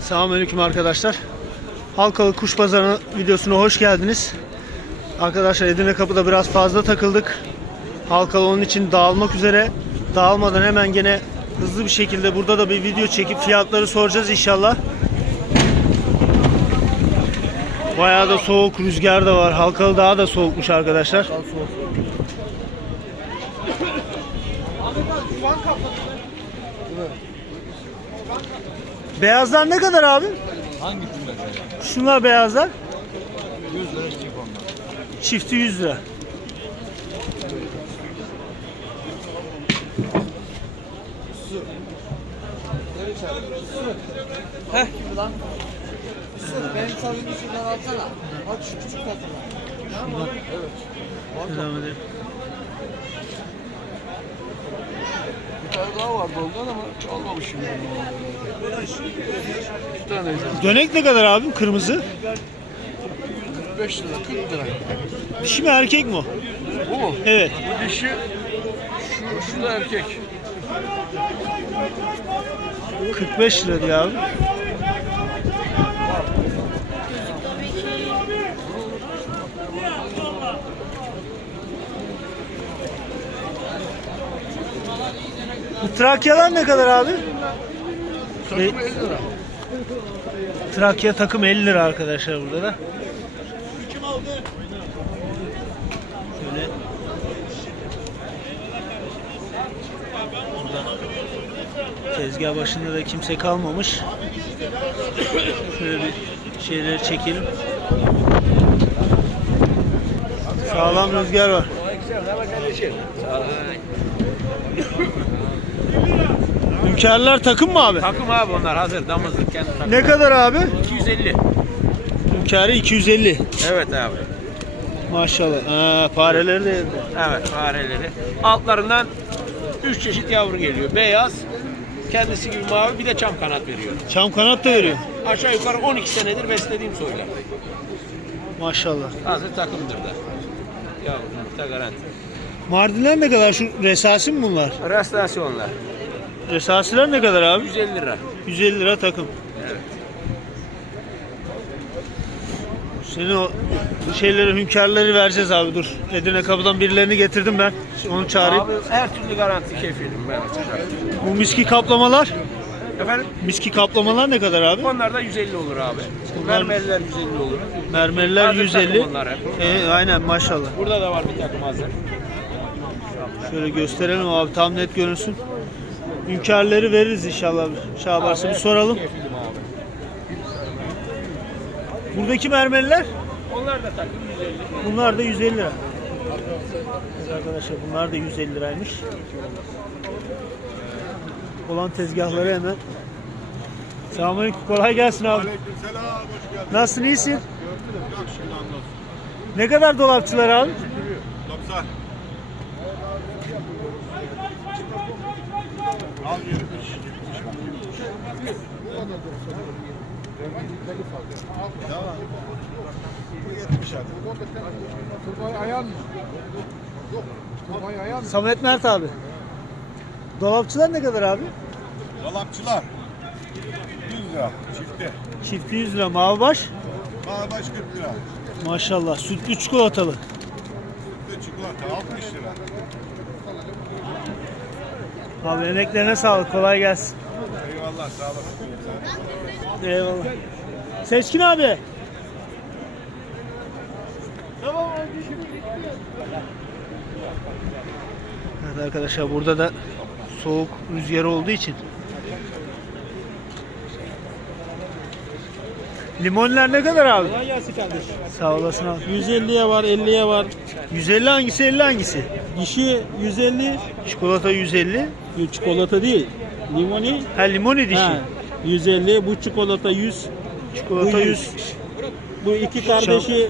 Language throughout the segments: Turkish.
Selamünaleyküm arkadaşlar. Halkalı Kuş Pazarı videosuna hoş geldiniz. Arkadaşlar Edirne Kapı'da biraz fazla takıldık. Halkalı onun için dağılmak üzere. Dağılmadan hemen gene hızlı bir şekilde burada da bir video çekip fiyatları soracağız inşallah. Bayağı da soğuk, rüzgar da var. Halkalı daha da soğukmuş arkadaşlar. Beyazlar ne kadar abi? Hangi cümle? Şunlar beyazlar. 100 lira çift onlar. Çifti 100 lira. Benim sabunu şuradan alsana. Bak şu küçük tatlılar. Selamünaleyküm. Bir tane daha vardı ondan ama almamışım. Bir tane Dönek ne kadar abi kırmızı? 45 lira 40 lira. Dişi mi erkek mi o? Bu mu? Evet. Bu dişi şu, şu da erkek. 45 lira diyor abi. Bu Trakyalar ne kadar abi? Takım 50 lira. Trakya takım 50 lira arkadaşlar burada da. Şöyle. Burada tezgah başında da kimse kalmamış. Şöyle bir şeyleri çekelim. Sağlam rüzgar var. Hünkârlar takım mı abi? Takım abi onlar hazır damızlık kendi takım. Ne kadar abi? 250. Hünkârı 250. Evet abi. Maşallah. Ha, fareleri de. Evet fareleri. Altlarından 3 çeşit yavru geliyor. Beyaz, kendisi gibi mavi bir de çam kanat veriyor. Çam kanat da veriyor. Aşağı yukarı 12 senedir beslediğim soylar. Maşallah. Hazır takımdır da. Yavru yumurta garanti. Mardinler ne kadar? Şu resasi mi bunlar? Restasyonlar. Resasiler ne kadar abi? 150 lira. 150 lira takım. Evet. Senin o şeyleri, hünkârları vereceğiz abi dur. Edirne kapıdan birilerini getirdim ben. Onu çağırayım. Abi her türlü garanti kefilim ben açacağım. Bu miski kaplamalar. Efendim? Miski kaplamalar ne kadar abi? Onlar da 150 olur abi. Mermerler 150 olur. Mermerler Hazır 150. takım onlar hep. E, aynen maşallah. Burada da var bir takım hazır. Şöyle gösterelim abi tam net görünsün. Hünkârları veririz inşallah. Şabars'a bir soralım. Buradaki mermerler? Onlar da takım 150. Bunlar da 150 lira. Arkadaşlar bunlar da 150 liraymış. Olan tezgahları hemen. Selamünaleyküm. Kolay gelsin abi. Aleykümselam, hoş geldin. Nasılsın? iyisin? Ne kadar dolapçılar abi? 90. Al 23. Tamam. Bu 70 hadi. Samet Mert abi. Dolapçılar ne kadar abi? Dolapçılar. 100 lira çifte. Çifti 100 lira. Mavi baş. Bağbaş 40 lira. Maşallah. Sütlü çikolatalı. Sütlü çikolata 60 lira. Abi emeklerine sağlık. Kolay gelsin. Eyvallah sağ olasın. Eyvallah. Seçkin abi. Evet arkadaşlar burada da soğuk rüzgar olduğu için Limonlar ne kadar abi? Kolay gelsin kardeş. Sağ olasın abi. 150'ye var, 50'ye var. 150 hangisi 50 hangisi? Dişi 150, Çikolata 150. bu çikolata değil. Limoni Ha limoni dişi. ha, 150, bu çikolata 100, bu Çikolata 100. 100. Bu iki kardeşi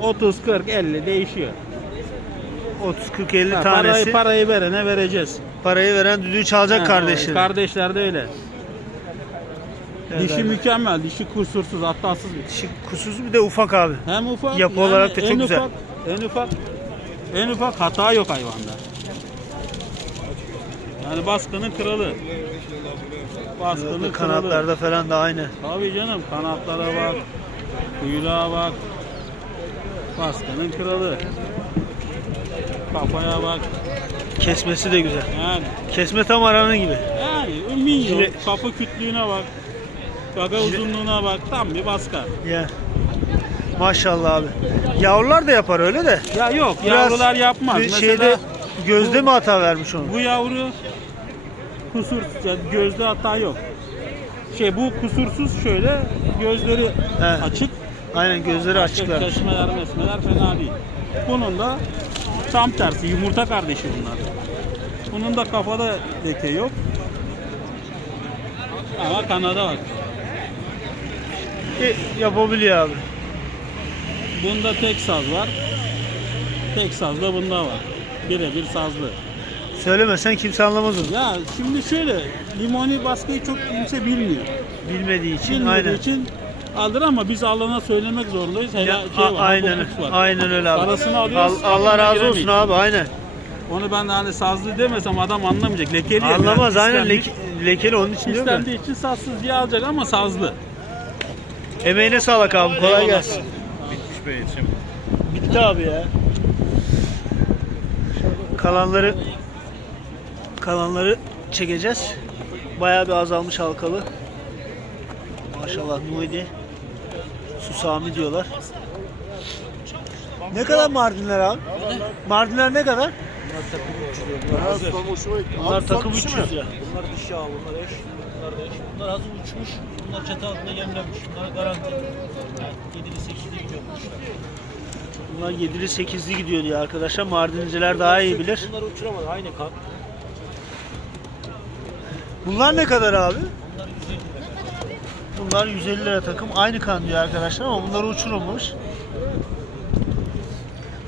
30, 40, 50 değişiyor. 30 40 50 Ha, tanesi. parayı, parayı verene vereceğiz. Parayı veren düdüğü çalacak Ha, kardeşim. Kardeşler de öyle. Evet Dişi abi. mükemmel, dişi kusursuz, hatasız bir. Dişi kusuz bir de ufak abi. Hem ufak, Yapı olarak da çok en güzel. Ufak, en ufak, en ufak hata yok hayvanda. Yani baskının kralı. Baskının kralı. Kanatlarda falan da aynı. Tabii canım kanatlara bak. Kuyruğa bak. Baskının kralı. Kafaya bak. Kesmesi de güzel. Yani Kesme tam aranın gibi. yani minyon. Kafa kütlüğüne bak. Gaga uzunluğuna bak. Tam bir baskar. Ya. Maşallah abi. Yavrular da yapar öyle de. Ya yok Biraz yavrular yapmaz. bir Mesela Şeyde gözde mi hata vermiş onu? bu yavru kusur yani gözde hata yok. Şey bu kusursuz şöyle gözleri He. açık. Aynen gözleri açık vermiş. Çeşmeler mesmeler fena değil. Bunun da tam tersi yumurta kardeşi bunlar. Bunun da kafada leke yok. Ama kanada bak. E, yapabiliyor abi. Bunda tek saz var. Tek saz da bunda var. Birebir sazlı. Söylemesen kimse anlamaz onu. Ya şimdi şöyle limoni baskıyı çok kimse bilmiyor. Bilmediği için Bilmediği aynen. için alır ama biz Allah'ına söylemek zorundayız. Helal Ya, şey var, aynen var. aynen öyle abi. Parasını Al- alıyoruz. Allah razı olsun abi aynen. Onu ben de hani sazlı demesem adam anlamayacak. Lekeli Anlamaz biraz aynen istenmiş. leke, lekeli onun için. İstendiği için sazsız diye alacak ama sazlı. Emeğine sağlık abi kolay gelsin. Bitmiş be yetişim. Bitti abi ya. Kalanları kalanları çekeceğiz. Bayağı bir azalmış halkalı. Maşallah Nuhidi. Susami diyorlar. Ne kadar Mardinler abi? Mardinler ne kadar? Bunlar takım 300 lira. Bunlar dişi abi, bunlar eş. Bunlar da eş. Bunlar hazır uçmuş. Bunlar çatı altında yemlenmiş. Bunlar garanti. Yani 7'li 8'li gidiyor bu kuşlar. Bunlar 7'li 8'li gidiyor diyor arkadaşlar. Mardinciler daha iyi bilir. Bunları uçuramadı. Aynı kan. Bunlar ne kadar abi? Bunlar 150 lira. Bunlar 150 lira takım. Aynı kan diyor arkadaşlar ama bunları uçurulmuş.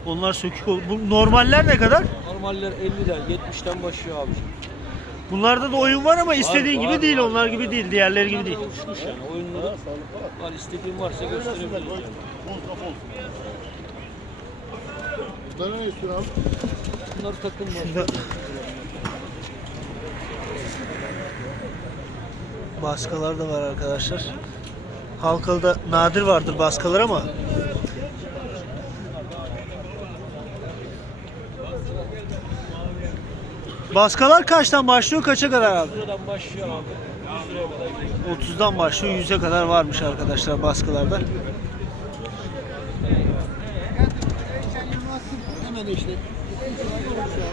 Onlar sökük Bu normaller ne kadar? Normaller 50'den 70'ten başlıyor abi. Bunlarda da oyun var ama istediğin var, gibi değil. var. Onlar gibi değil. Diğerleri gibi değil. Uçmuş yani. Oyunları var. istediğin varsa gösterebilirim. Yani. Bunlara ne istiyorsun abi? Bunlar takım var. Şurada baskalar da var arkadaşlar. Halkalı'da nadir vardır baskalar ama Baskalar kaçtan başlıyor kaça kadar abi? Buradan başlıyor abi. 100 liraya kadar gidiyor. 30'dan başlıyor 100'e kadar varmış arkadaşlar baskılarda.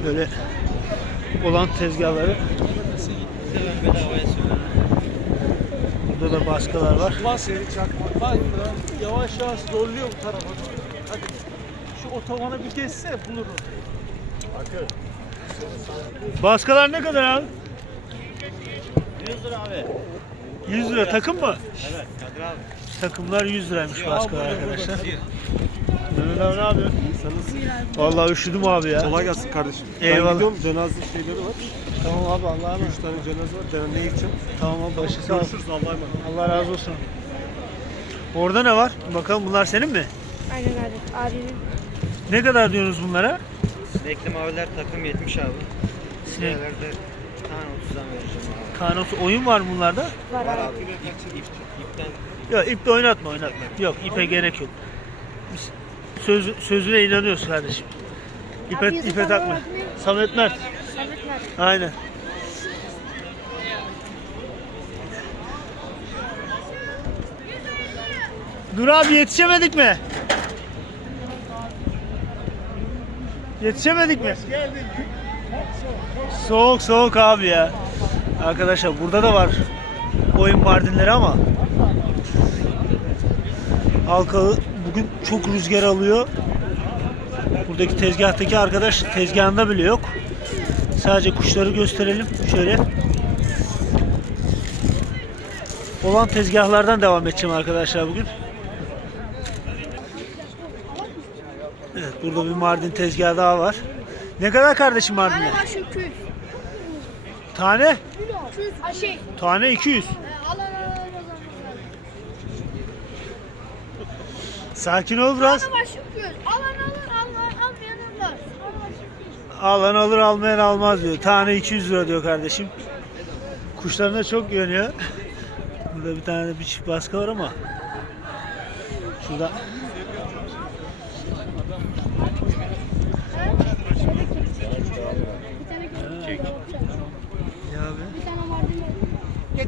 Şöyle olan tezgahları. Burada da baskılar var. Bak yavaş yavaş zorluyor bu tarafa. Hadi. Şu otobana bir geçse bulur Baskılar ne kadar abi? 100 lira abi. 100 lira takım mı? Evet Kadir abi. Takımlar 100 liraymış baskılar arkadaşlar. Mehmet abi ne yapıyorsun? Vallahi üşüdüm abi ya. Kolay gelsin kardeşim. Eyvallah. Ben gidiyorum cenaze şeyleri var. Tamam abi Allah'a emanet. 3 tane cenaze var. Derneğe gideceğim. Tamam abi başı sağ ol. Görüşürüz Allah'a emanet. Allah razı olsun. Orada ne var? Bakalım bunlar senin mi? Aynen abi. Abinin. Ne kadar diyorsunuz bunlara? Sinekli maviler takım 70 abi. Sinek, Sinekler'de tane 30'dan vereceğim abi. kanosu oyun var mı bunlarda? Var Var abi. İp, ip, ipten Yok iple oynatma oynatma. Yok ipe gerek yok. Biz söz, sözüne inanıyoruz kardeşim. İpe, Abi, ipe takma. Samet Mert. Samet Mert. Aynen. Dur abi yetişemedik mi? Yetişemedik mi? Soğuk soğuk abi ya. Arkadaşlar burada da var oyun mardinleri ama Halkalı bugün çok rüzgar alıyor. Buradaki tezgahtaki arkadaş tezgahında bile yok. Sadece kuşları gösterelim. Şöyle. Olan tezgahlardan devam edeceğim arkadaşlar bugün. Burada bir Mardin tezgahı daha var. Ne kadar kardeşim Mardin'de? Tane başı 200. Tane? 200. Ha şey. Tane 200. e, Al al al al. al. Sakin ol biraz. Tane başı 200. Alan alır al al almayan. Tane başı 200. Alan alır almayan almaz diyor. Tane 200 lira diyor kardeşim. Kuşlarına çok güveniyor. Burada bir tane bir çift baskı var ama. Şurada Bir tane gördüm. ya abi. Bir tane vardı mı?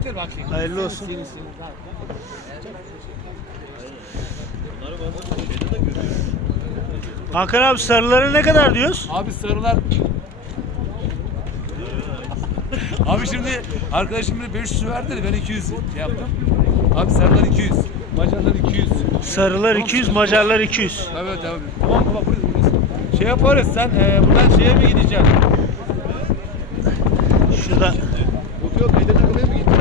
Getir bakayım. Hayırlı olsun. Hakan abi sarıları ne kadar diyoruz? Abi sarılar. Abi şimdi arkadaşım biri 500 verdi ben 200 yaptım. Abi sarılar 200. Macarlar 200. Sarılar 200, Macarlar 200. Evet abi. Tamam baba burası burası. Şey yaparız sen e, buradan şeye mi gideceksin? Şurada Yok yok Edirne Kapı'ya mı gittin?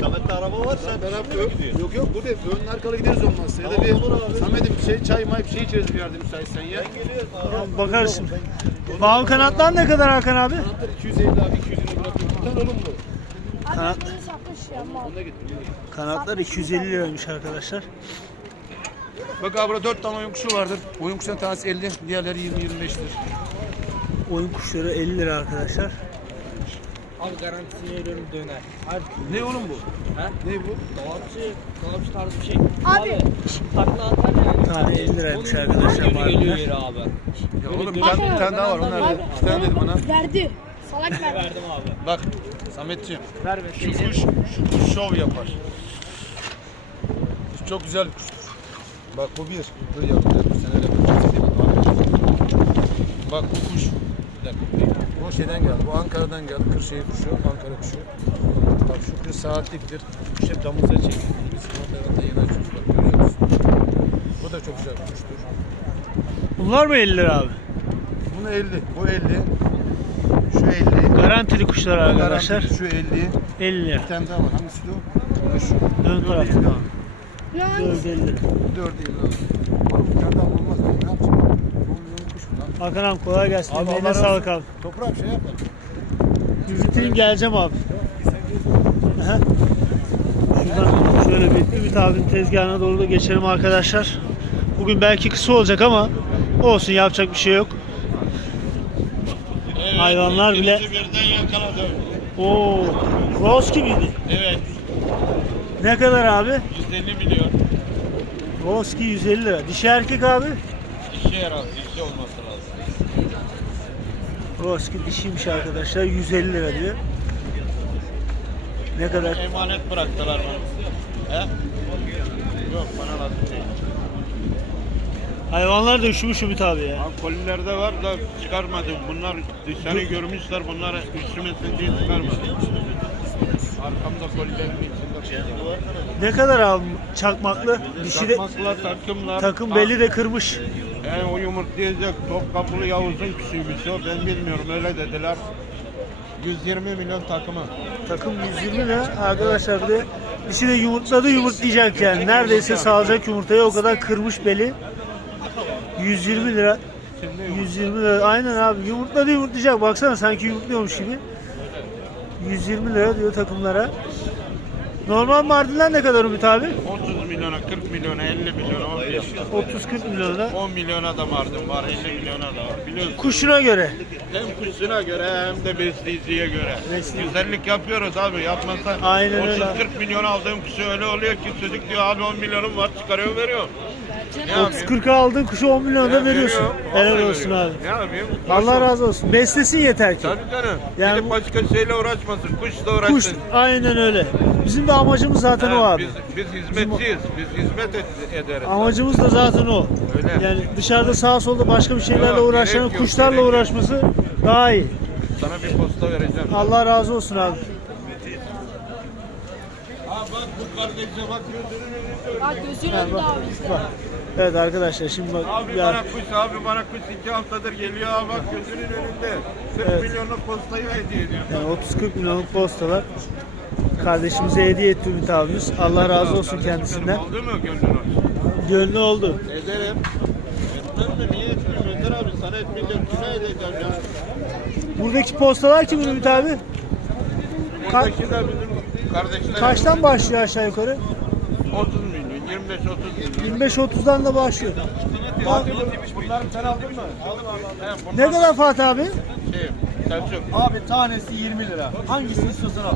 Samet'te araba var sen Beraber yok. Yok yok burada önün arkalı gideriz olmazsa. Ya da bir Samet'im bir şey çay may bir şey içeriz bir yerde müsaitsen ya. tamam, bakarız. Mavi kanatlar ne kadar Hakan abi? 250 abi 200 lira bırakıyorum. Tane oğlum bu. Kanat, Abi kanatlar 250 liraymış arkadaşlar. Bak abi burada 4 tane oyun kuşu vardır. Oyun kuşunun tanesi 50, diğerleri 20-25'tir. Oyun kuşları 50 lira arkadaşlar. Abi garantisini veriyorum döner. Ne oğlum bu? Ne bu? Dolapçı, dolapçı tarzı bir şey. Abi Takla atar yani. Tane 50 liraymış arkadaşlar Geliyor maviler. yeri abi. Ya oğlum bir tane, bir tane daha var. Onlar da. İki tane dedim bana. verdi. Salak verdi. Verdim abi. Bak Sametciğim Ver be şu kuş şu kuş şov yapar. Kuş çok güzel bir kuştur. Bak bu bir. Dur yavrum dur sen öyle Bak bu kuş. Bir dakika. Bu şeyden geldi. Bu Ankara'dan geldi. Kırşehir kuşu. Ankara kuşu. Bak şu kuş saatliktir. Kuş hep damızda. Biz Ankara'da yeni açıyoruz. Bak görüyor musun? Bu da çok güzel kuştur. Bunlar mı 50 lira abi? Bunu 50. Bu 50. Şu 50. Garantili kuşlar arkadaşlar. Garantili Şu 50. 50 lira. Bir tane daha var. Hangisi de o? Bu şu. Ön tarafta. Ne 450 lira. Bu 4 50 abi. Bir tane daha olmaz. Ne yapacağım? Bu yeni kuş mu lan? Hakan abi kolay gelsin. Abi razı sağlık abi. Toprak şey yapar. Ümit'im geleceğim abi. Aha. Şuradan şöyle bir Ümit abinin tezgahına doğru da geçelim arkadaşlar. Bugün belki kısa olacak ama olsun yapacak bir şey yok. Hayvanlar bile... Oo, Roski miydi? Evet. Ne kadar abi? 150 milyon. Roski 150 lira. Dişi erkek abi? İşe yarar. Roski dişiymiş arkadaşlar 150 lira diyor. Ne kadar? Emanet bıraktılar bana. He? Yok bana lazım değil. Hayvanlar da üşümüş Ümit abi ya. Abi kolilerde var da çıkarmadım. Bunlar dışarı görmüşler. Bunlar üşümesin diye çıkarmadım. Arkamda kolilerin içinde. Ne kadar abi çakmaklı? Dişi de Takmakla takımlar. takım belli de kırmış. Yani o yumurtlayacak Topkapılı Yavuz'un küçüğüymüş o. Ben bilmiyorum öyle dediler. 120 milyon takımı. Takım 120 lira. Arkadaşlar bir de dişi de yumurtladı yumurtlayacak yani. Neredeyse sağlayacak yumurtayı o kadar kırmış beli. 120 lira. 120 lira. Aynen abi yumurtladı yumurtlayacak. Baksana sanki yumurtluyormuş gibi. 120 lira diyor takımlara. Normal Mardinler ne kadar Ümit abi? 30 milyona, 40 milyona, 50 milyona, 10 milyona. 30-40 milyona. 10 milyona da vardım var, 50 milyona da var. Biliyorsun Kuşuna göre. hem kuşuna göre hem de besleyiciye göre. Besleyici. Güzellik yapıyoruz abi yapmasa Aynen öyle. 30-40 milyon aldığım kuşu öyle oluyor ki çocuk diyor abi 10 milyonum var çıkarıyor veriyor. Ne yapayım? 30-40'a aldığın kuşu 10 milyona da veriyorsun. veriyor, Helal olsun abi. Ne yapayım? Allah razı olsun. Beslesin yeter ki. Tabii canım. Yani Gidip bu- başka şeyle uğraşmasın. Kuşla uğraşsın. Kuş aynen öyle. Bizim de amacımız zaten Ha, o abi. Biz, biz hizmetçiyiz. Biz hizmet ed- ederiz. Amacımız da zaten o. Öyle. Yani dışarıda sağa solda başka bir şeylerle Yok, gerek yok, kuşlarla gerek yok. uğraşması daha iyi. Sana bir posta vereceğim. Allah razı olsun abi. Bak bu kardeşe bak gözünün önünde. Bak gözünün önünde abi işte. Bak. Evet arkadaşlar şimdi bak Abi ya, bana kuş, abi bana kuş iki haftadır geliyor. Ha bak gözünün önünde. 40 Evet. milyonluk postayı hediye ediyorum. yani 30-40 milyonluk postalar kardeşimize hediye etti Ümit abimiz. Allah razı olsun Kardeşim kendisinden. Oldu mu gönlün hoş? Gönlü oldu. Ederim. Etmem de niye etmeyeyim Önder abi? Sana etmeyeceğim. Kime edeceğim ya? Buradaki postalar kimin Ümit abi? Buradaki de bizim kardeşler. kaçtan başlıyor aşağı yukarı? 30 milyon, 25 30 25-30'dan da başlıyor. Sen aldın mı? Ne kadar Fatih abi? şey. Selçuk. Abi tanesi 20 lira. Hangisini istiyorsan al.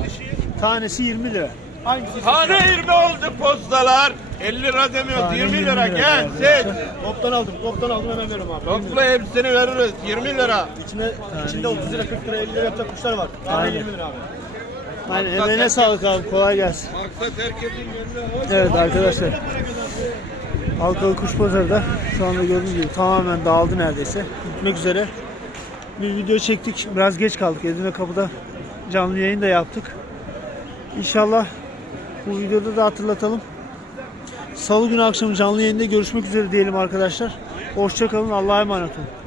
Tanesi 20 lira. Hangisi Tane 20 oldu postalar. 50 lira demiyoruz. Tane 20 20 lira gel seç. Toptan aldım. Toptan aldım hemen veriyorum abi. Topla hepsini veririz. 20 lira. İçinde, içinde 30 lira 40 lira 50 lira yapacak kuşlar var. Tane Aynen. 20 lira abi. Aynen emeğine sağlık abi kolay gelsin. Maksa terk edin. Evet arkadaşlar. Halkalı kuş pazarı da şu anda gördüğünüz gibi tamamen dağıldı neredeyse. Bitmek üzere. Bir video çektik. Biraz geç kaldık. Edirne Kapı'da canlı yayın da yaptık. İnşallah bu videoda da hatırlatalım. Salı günü akşam canlı yayında görüşmek üzere diyelim arkadaşlar. Hoşçakalın. Allah'a emanet olun.